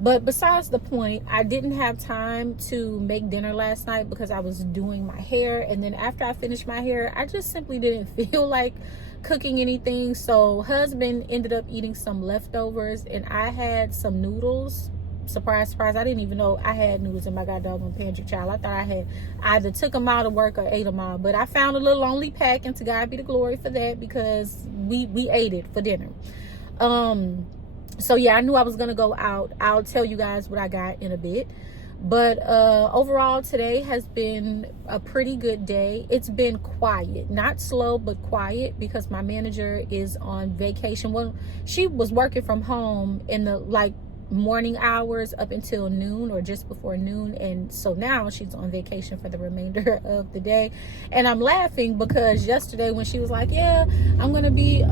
But besides the point, I didn't have time to make dinner last night because I was doing my hair. And then after I finished my hair, I just simply didn't feel like cooking anything. So husband ended up eating some leftovers, and I had some noodles. Surprise, I didn't even know I had noodles in my goddamn pantry, child. I thought I had either took them out of work or ate them all. But I found a little only pack, and to God be the glory for that, because we ate it for dinner. So yeah, I knew I was gonna go out. I'll tell you guys what I got in a bit. But overall, today has been a pretty good day. It's been quiet, not slow, but quiet, because my manager is on vacation. Well, she was working from home in the morning hours up until noon or just before noon, and so now she's on vacation for the remainder of the day. And I'm laughing because yesterday when she was like, yeah, I'm gonna be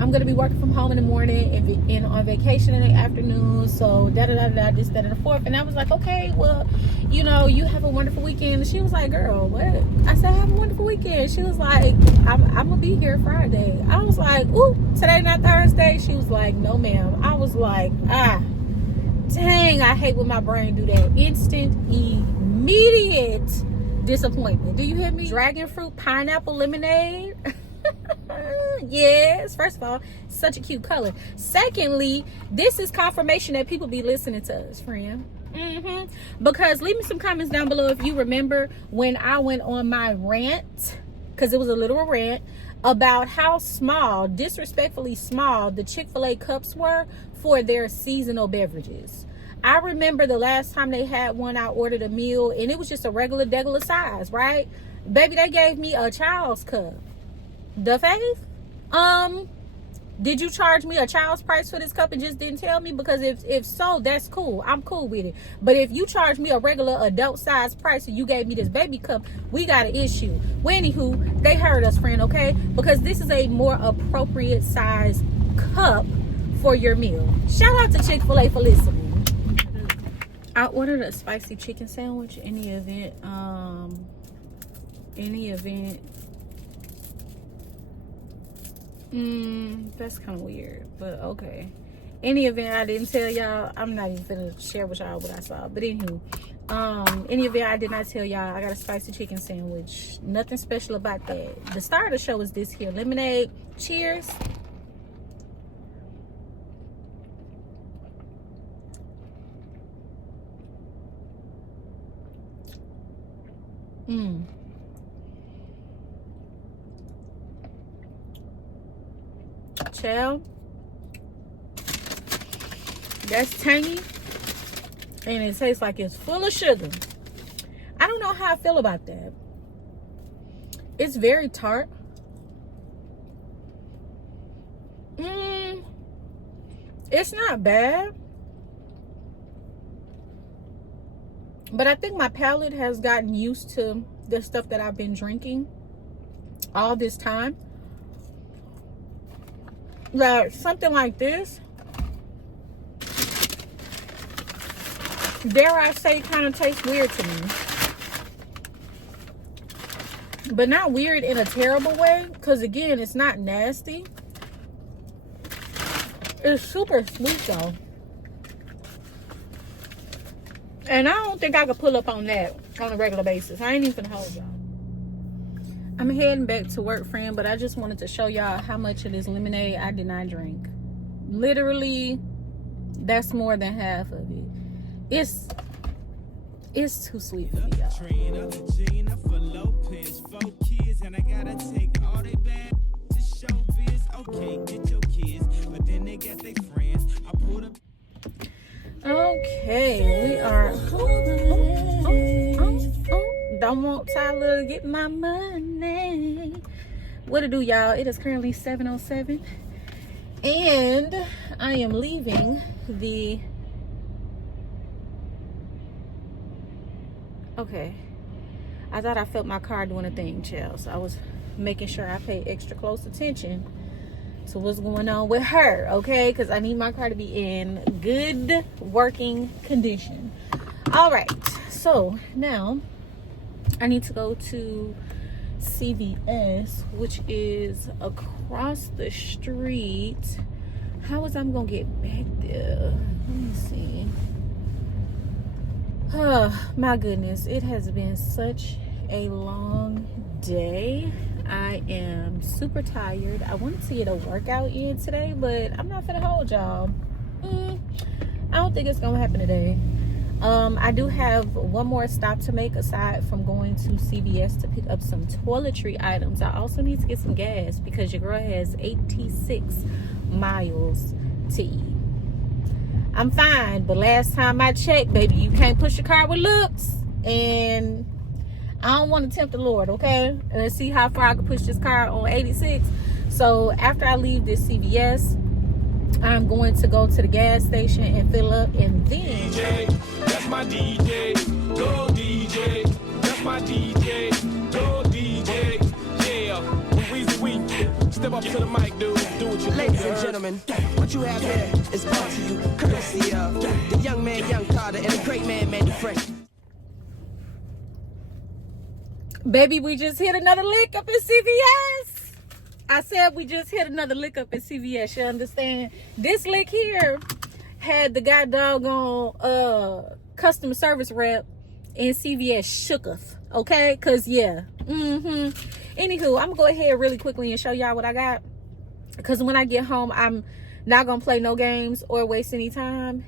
I'm gonna be working from home in the morning and on vacation in the afternoon. So this, that, and the fourth. And I was like, okay, well, you know, you have a wonderful weekend. And she was like, girl, what? I said, have a wonderful weekend. She was like, I'm gonna be here Friday. I was like, ooh, today not Thursday. She was like, no, ma'am. I was like, dang, I hate when my brain do that. Instant, immediate disappointment. Do you hear me? Dragon fruit pineapple lemonade. Yes, first of all, such a cute color. Secondly, this is confirmation that people be listening to us, friend. Because leave me some comments down below if you remember when I went on my rant, because it was a literal rant, about how small, disrespectfully small, the Chick-fil-A cups were for their seasonal beverages. I remember the last time they had one, I ordered a meal and it was just a regular size, right? Baby, they gave me a child's cup. The faith? Did you charge me a child's price for this cup and just didn't tell me? Because if so, that's cool. I'm cool with it. But if you charge me a regular adult size price and you gave me this baby cup, we got an issue. Well, anywho, they heard us, friend, okay? Because this is a more appropriate size cup for your meal. Shout out to Chick-fil-A for listening. I ordered a spicy chicken sandwich. In the event, that's kind of weird, but okay. Any event, I didn't tell y'all. I'm not even gonna share with y'all what I saw, but anywho, any event, I did not tell y'all I got a spicy chicken sandwich. Nothing special about that. The star of the show is this here lemonade. Cheers. Child, that's tangy and it tastes like it's full of sugar. I don't know how I feel about that. It's very tart. It's not bad, but I think my palate has gotten used to the stuff that I've been drinking all this time. Like something like this, dare I say, kind of tastes weird to me. But not weird in a terrible way, because again, it's not nasty. It's super sweet though. And I don't think I could pull up on that on a regular basis. I ain't even gonna hold y'all. I'm heading back to work, friend, but I just wanted to show y'all how much of this lemonade I did not drink. Literally, that's more than half of it. It's too sweet for me, y'all. Okay, we are. Don't want Tyler to get my money. What to do, y'all? It is currently 7:07, and I am leaving the. Okay, I thought I felt my car doing a thing, child. So I was making sure I pay extra close attention to what's going on with her, okay? Because I need my car to be in good working condition. All right, so now I need to go to CVS, which is across the street. How is I'm gonna get back there? Let me see. Oh my goodness, it has been such a long day. I am super tired. I wanted to get a workout in today, but I'm not gonna hold y'all. I don't think it's gonna happen today. I do have one more stop to make aside from going to CVS to pick up some toiletry items. I also need to get some gas because your girl has 86 miles to eat. I'm fine, but last time I checked, baby, you can't push your car with looks, and I don't want to tempt the Lord, okay? Let's see how far I can push this car on 86. So after I leave this CVS, I'm going to go to the gas station and fill up, and then DJ, that's my DJ. Go DJ, that's my DJ. Go DJ. Yeah, Weezy Week. Step up to the mic, dude. Do what you do. and gentlemen, what you have here is brought to you courtesy of the young man, young Carter, and the great man, Manny Fresh. Baby, we just hit another lick up in CVS. I said we just hit another lick up in CVS. You understand? This lick here had the guy doggone customer service rep in CVS shook us. Okay? Because, yeah. Anywho, I'm going to go ahead really quickly and show y'all what I got. Because when I get home, I'm not going to play no games or waste any time.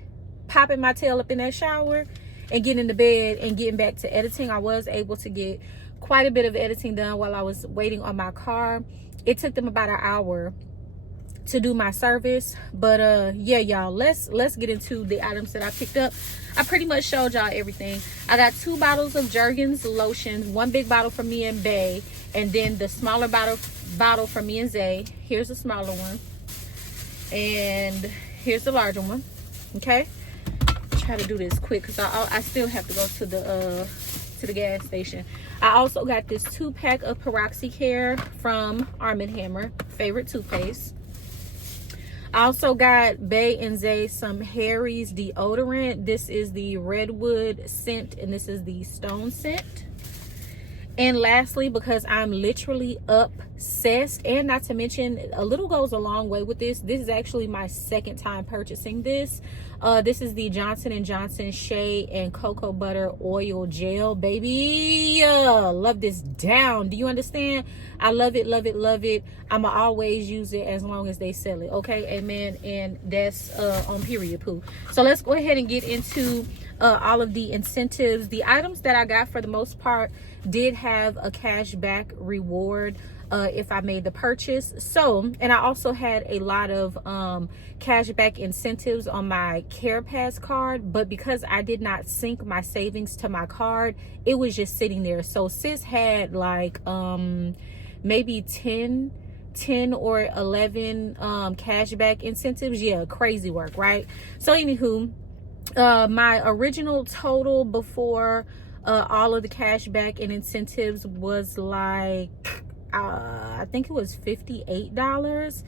Popping my tail up in that shower and getting into bed and getting back to editing. I was able to get quite a bit of editing done while I was waiting on my car. It took them about an hour to do my service, but yeah, y'all, let's get into the items that I picked up. I pretty much showed y'all everything. I got 2 bottles of Jergens lotion, 1 big bottle for me and Bay, and then the smaller bottle for me and Zay. Here's the smaller one, and here's the larger one. Okay, try to do this quick because I still have to go to the gas station. I also got this 2-pack of Peroxycare from Arm & Hammer, favorite toothpaste. I also got Bay and Zay some Harry's deodorant. This is the Redwood scent and this is the Stone scent. And lastly, because I'm literally obsessed, and not to mention, a little goes a long way with this. This is actually my 2nd time purchasing this. This is the Johnson & Johnson Shea and Cocoa Butter Oil Gel, baby. Love this down. Do you understand? I love it, love it, love it. I'ma always use it as long as they sell it. Okay, amen. And that's on period poo. So let's go ahead and get into all of the incentives. The items that I got, for the most part, did have a cash back reward if I made the purchase. So, and I also had a lot of cash back incentives on my CarePass card, but because I did not sync my savings to my card, it was just sitting there. So sis had like maybe 10 or 11 cashback incentives. Yeah, crazy work, right? So anywho, my original total before all of the cashback and incentives was like I think it was $58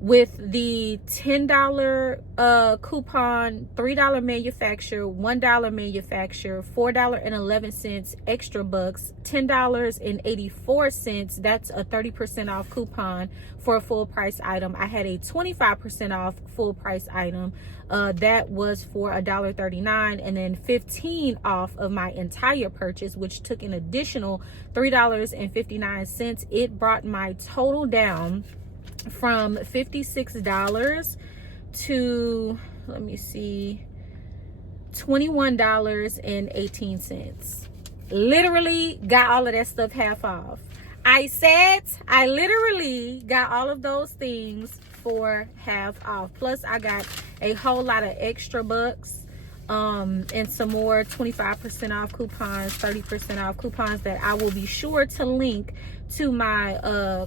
with the $10 coupon, $3 manufacturer, $1 manufacturer, $4.11 extra bucks, $10.84. That's a 30% off coupon for a full price item. I had a 25% off full price item that was for $1.39, and then 15 off of my entire purchase, which took an additional $3.59. It brought my total down from $56 to, let me see, $21.18. Literally got all of that stuff half off. I said I literally got all of those things for half off. Plus I got a whole lot of extra bucks and some more 25% off coupons, 30% off coupons that I will be sure to link to my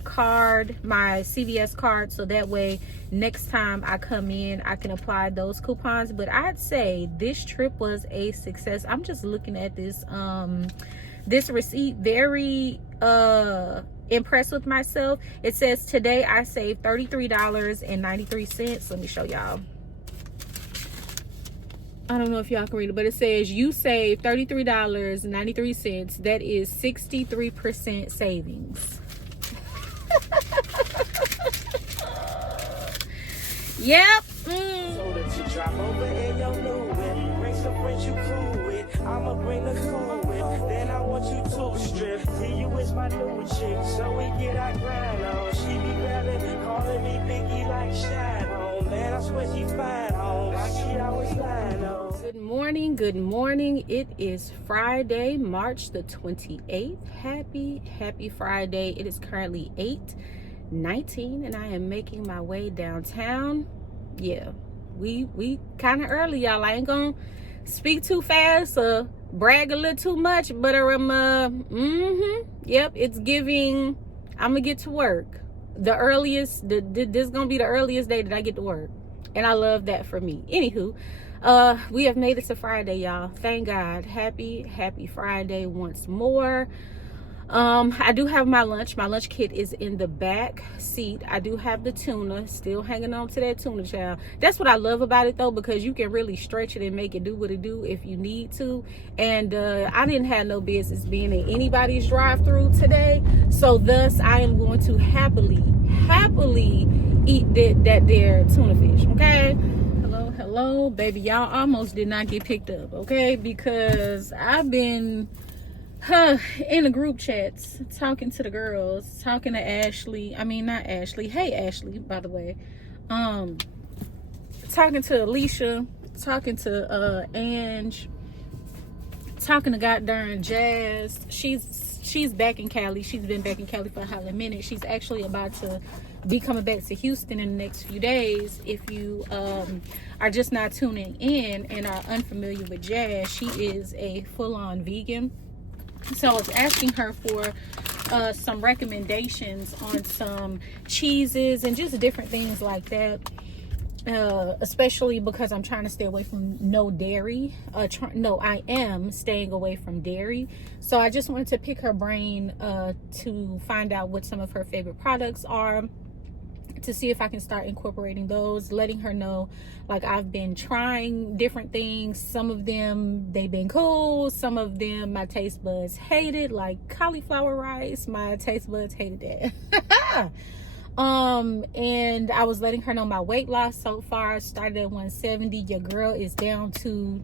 card, my CVS card, so that way next time I come in I can apply those coupons. But I'd say this trip was a success. I'm just looking at this this receipt, very impressed with myself. It says today I saved $33.93. Let me show y'all. I don't know if y'all can read it, but it says you save $33.93. That is 63% savings. Yep. So that you drop over in your new whip, bring some friends you cool with. I'ma bring the cool with. Then I want you to strip. See you is my new chick, so we get our grind on. She be grabbing, calling me Biggie like Shine on. Man, I swear she fine on. She always lying on. Good morning, good morning. It is Friday, March the 28th. Happy Friday. It is currently 8:19 and I am making my way downtown. Yeah, we kind of early, y'all. I ain't gonna speak too fast or brag a little too much, but yep, it's giving. I'm gonna get to work the earliest. This is gonna be the earliest day that I get to work, and I love that for me. Anywho, we have made it to Friday, y'all. Thank God. Happy Friday once more. I do have my lunch. My lunch kit is in the back seat. I do have the tuna, still hanging on to that tuna, child. That's what I love about it though, because you can really stretch it and make it do what it do if you need to. And I didn't have no business being in anybody's drive-through today, so thus I am going to happily eat that there tuna fish. Okay, hello baby, y'all almost did not get picked up, okay, because I've been in the group chats talking to the girls, talking to Ashley. I mean, not Ashley. Hey Ashley, by the way. Talking to Alicia, talking to Ange, talking to goddamn Jazz. She's back in Cali. She's been back in Cali for a hot minute. She's actually about to be coming back to Houston in the next few days. If you are just not tuning in and are unfamiliar with Jazz, she is a full-on vegan. So I was asking her for some recommendations on some cheeses and just different things like that, especially because I'm trying to stay away from no dairy. I am staying away from dairy. So I just wanted to pick her brain to find out what some of her favorite products are, to see if I can start incorporating those, letting her know like I've been trying different things. Some of them they've been cool, some of them my taste buds hated, like cauliflower rice. My taste buds hated that. And I was letting her know my weight loss so far started at 170. Your girl is down to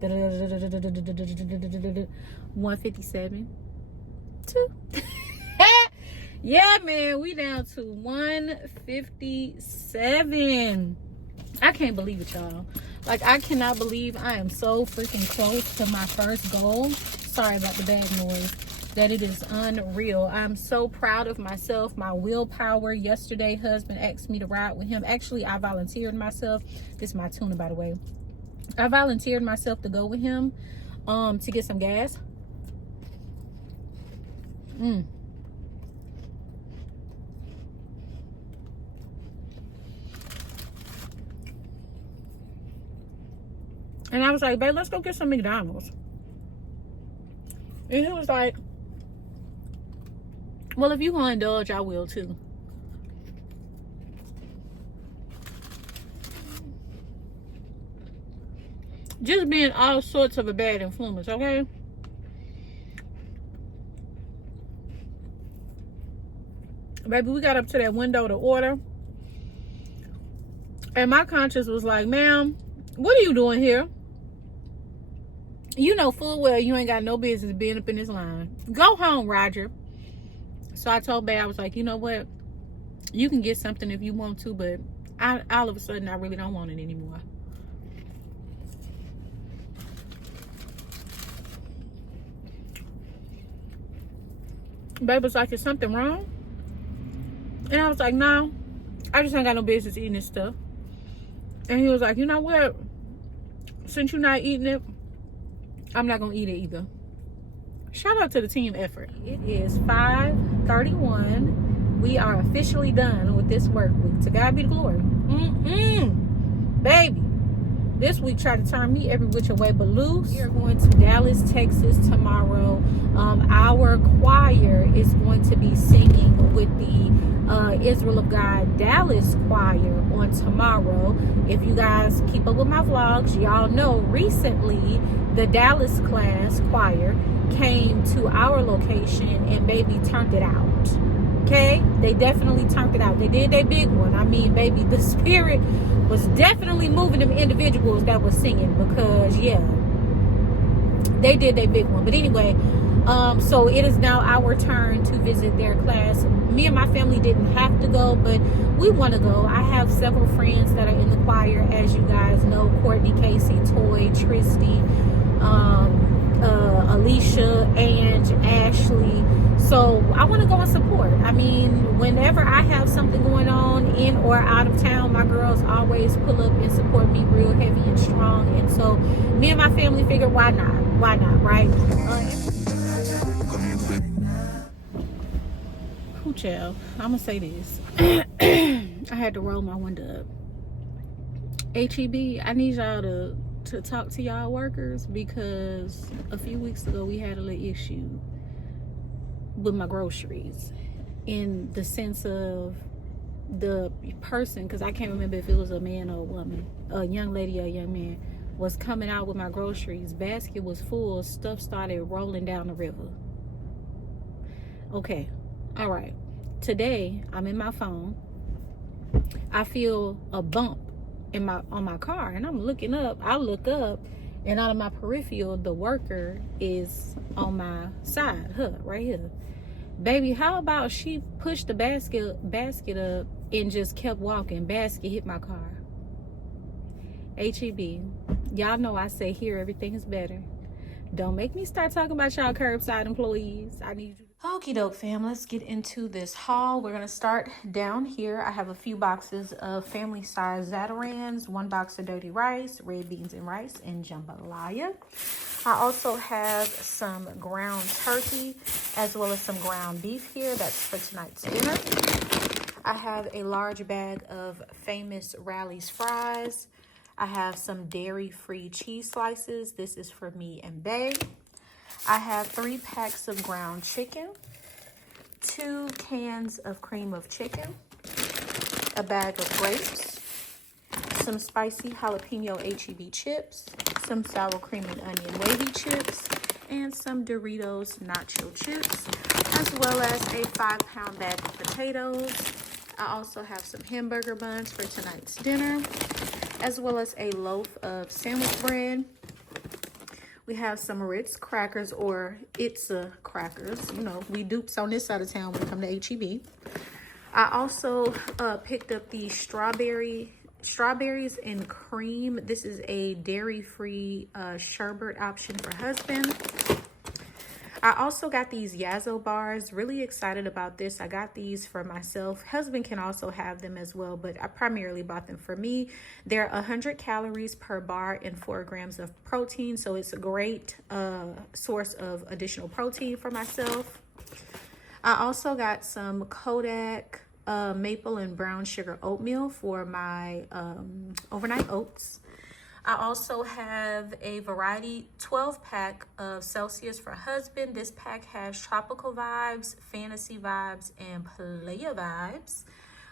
157. Yeah, man, we down to 157. I can't believe it, y'all. Like, I cannot believe I am so freaking close to my first goal. Sorry about the bad noise. That it is unreal. I'm so proud of myself, my willpower. Yesterday, husband asked me to ride with him. Actually, I volunteered myself. This is my tuna, by the way. I volunteered myself to go with him to get some gas. And I was like, babe, let's go get some McDonald's. And he was like, well, if you want to indulge, I will too. Just being all sorts of a bad influence, okay? Baby, we got up to that window to order. And my conscience was like, ma'am, what are you doing here? You know full well you ain't got no business being up in this line. Go home, Roger. So I told Babe, I was like, you know what? You can get something if you want to, but all of a sudden, I really don't want it anymore. Babe was like, is something wrong? And I was like, no. I just ain't got no business eating this stuff. And he was like, you know what? Since you're not eating it, I'm not gonna eat it either. Shout out to the team effort. It is 5:31. We are officially done with this work week. To God be the glory. Baby, this week tried to turn me every which way but loose. We are going to Dallas, Texas tomorrow. Our choir is going to be singing with the Israel of God Dallas choir on tomorrow. If you guys keep up with my vlogs, y'all know recently the Dallas class choir came to our location and baby turned it out. Okay, they definitely turned it out. They did their big one. I mean, baby, the spirit was definitely moving them individuals that were singing, because yeah, they did their big one. But anyway, so it is now our turn to visit their class. Me and my family didn't have to go, but we want to go. I have several friends that are in the choir, as you guys know: Courtney, Casey, Toy, Tristy, Alicia, Ange, Ashley. So I want to go and support. I mean, whenever I have something going on in or out of town, my girls always pull up and support me real heavy and strong. And so me and my family figured, why not? Why not, right? Child, I'm gonna say this. I had to roll my window up. HEB, I need y'all to talk to y'all workers, because a few weeks ago we had a little issue. with my groceries, in the sense of the person, because I can't remember if it was a man or a woman, a young lady or a young man, was coming out with my groceries. Basket was full, stuff started rolling down the river. Okay, all right. Today, I'm in my phone. I feel a bump on my car, and I'm looking up. I look up, and out of my peripheral, the worker is on my side, right here. Baby, how about she pushed the basket up and just kept walking? Basket hit my car. HEB, y'all know I say here everything is better. Don't make me start talking about y'all curbside employees. I need you. Okie doke, fam. Let's get into this haul. We're gonna start down here. I have a few boxes of family size Zatarans, 1 box of dirty rice, red beans and rice, and jambalaya. I also have some ground turkey as well as some ground beef here. That's for tonight's dinner. I have a large bag of Famous Rally's fries. I have some dairy-free cheese slices. This is for me and Bae. I have 3 packs of ground chicken, 2 cans of cream of chicken, a bag of grapes, some spicy jalapeno HEB chips, some sour cream and onion wavy chips, and some Doritos nacho chips, as well as a 5-pound bag of potatoes. I also have some hamburger buns for tonight's dinner, as well as a loaf of sandwich bread. We have some Ritz crackers, or Itza crackers. You know, we dupes on this side of town when it comes to HEB. I also picked up the strawberries and cream. This is a dairy-free sherbet option for husband. I also got these Yazzo bars. Really excited about this. I got these for myself. Husband can also have them as well, but I primarily bought them for me. They're 100 calories per bar and 4 grams of protein, so it's a great source of additional protein for myself. I also got some Kodak maple and brown sugar oatmeal for my overnight oats. I also have a variety 12-pack of Celsius for husband. This pack has tropical vibes, fantasy vibes, and playa vibes.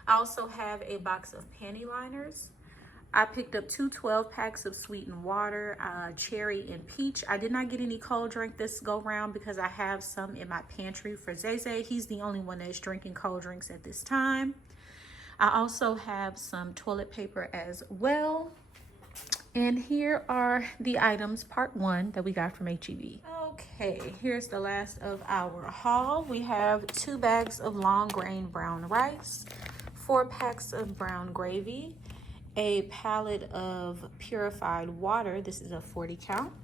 I also have a box of panty liners. I picked up 2 12-packs of sweetened water, cherry and peach. I did not get any cold drink this go round because I have some in my pantry for Zay. He's the only one that's drinking cold drinks at this time. I also have some toilet paper as well. And here are the items, part 1, that we got from HEB. Okay, here's the last of our haul. We have 2 bags of long grain brown rice, 4 packs of brown gravy, a pallet of purified water. This is a 40 count.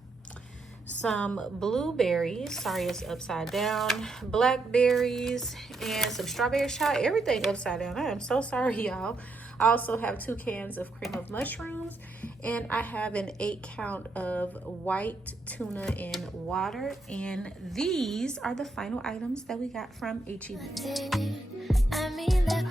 Some blueberries, sorry it's upside down, blackberries, and some strawberry shot. Everything upside down. I am so sorry, y'all. I also have 2 cans of cream of mushrooms, and I have an 8 count of white tuna in water. And these are the final items that we got from HEB. I mean that